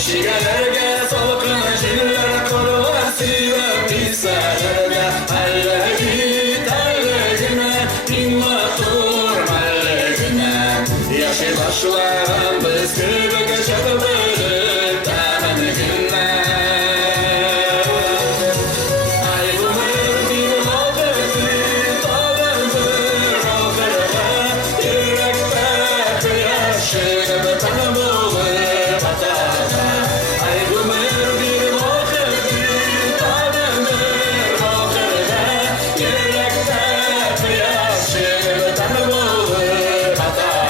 Şigelerge salkın jiller korlar sive piselerge halleği terlegine immatur mallegine yaşı başlayan biz gibi geçer böyle temen günler. Ay ömür bir vakti talandır ağırlığa yürekte kıyaşı beten bulur hatana. Ay ömür bir vakti talandır ağırlığa yürekte kıyaşı beten bulur hatana.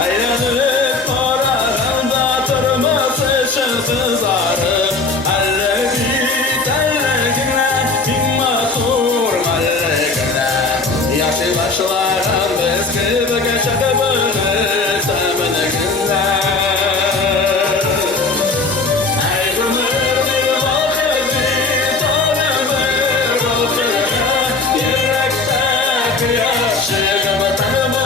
Aylanıp oranda durması şansızarı Hallevi tellegine immatur mallegine yaşı başlayan biz gibi geçer böyle temen günler. Ay ömür bir vakti talandır ağırlığa yürekte kıyaşı beten